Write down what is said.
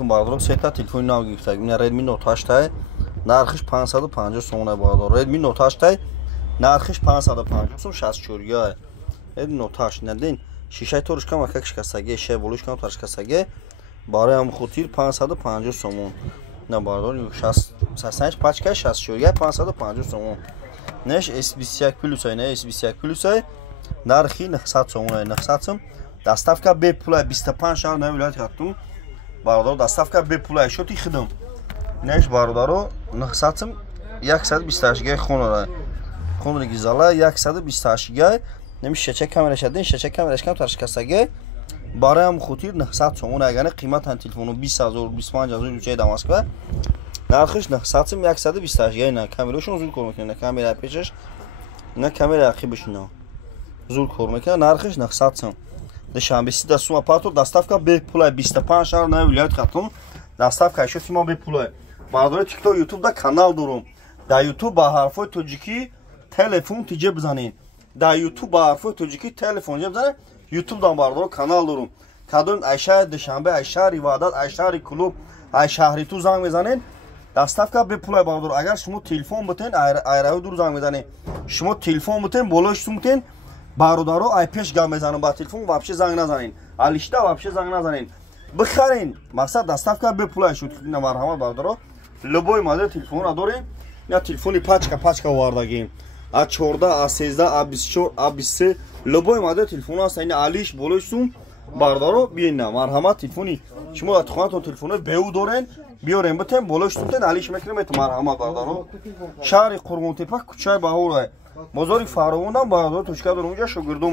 Бардором сета телефони нав гирифтаг. Ин Redmi Note 8 нархиш 550 сомон бардор. Redmi Note 8 нархиш 550 сом 64 Redmi Note 8 надин шишаи торишкам ва как шикастаги ше болушкам таршкастаги барои ам хотир 550 сомон на бардор 60 пачка 64 550 сомон неш S21 плюс ай не S21 плюс ай нархи 900 сомон 900 сом доставка бе пула 25 шар на вилоят хатум бардор доставка бе пула шоти хидам неш бардоро 900 сом 128 га хонора хонриги зала 128 га неми шечек камера шадин шечек камераш кам таршкастаги барои ам хотир 900 сомон агар қимат ан телефону 20000 25000 учай да Москва нархиш 900 сом 128 га на камерашон зур кор мекунад на камера пешаш на камера ақибаш на зур кор мекунад нархиш 900 сом душанбе сида сума пату доставка бе пулай 25 шар на вилоят хатум доставка шо сима бе пулай бардор TikTok YouTube да канал дорум да YouTube ба ҳарфои тоҷикӣ телефон тиҷа бизанин да YouTube ба ҳарфои тоҷикӣ телефон тиҷа бизанин YouTube да бардор канал дорум кадом ай шаҳри душанбе ай шаҳри ваҳдат ай шаҳри клуб ай шаҳри ту занг мезанин доставка бе пулай бардор агар шумо телефон битен айрави дур занг мезанин шумо телефон битен болоштун битен бародаро ай пеш гам мезанам ба телефон вообще занг назанин алишта вообще занг назанин бихарин мақсад доставка бе пулай шуд на марҳамат бародаро любой модель телефона дорем я телефони пачка вардагим А14 А13 А24 А23 любой модель телефона аст ин алиш болоштун бародаро биен на марҳамат телефони шумо дар тухонатон телефони беу дорен биёрем битен болоштун тен алиш мекунем эт марҳамат бародаро шаҳри Қурғонтепа кӯчаи Баҳорай бозори Фаровонам бародаро точка дорум ҷа шогирдум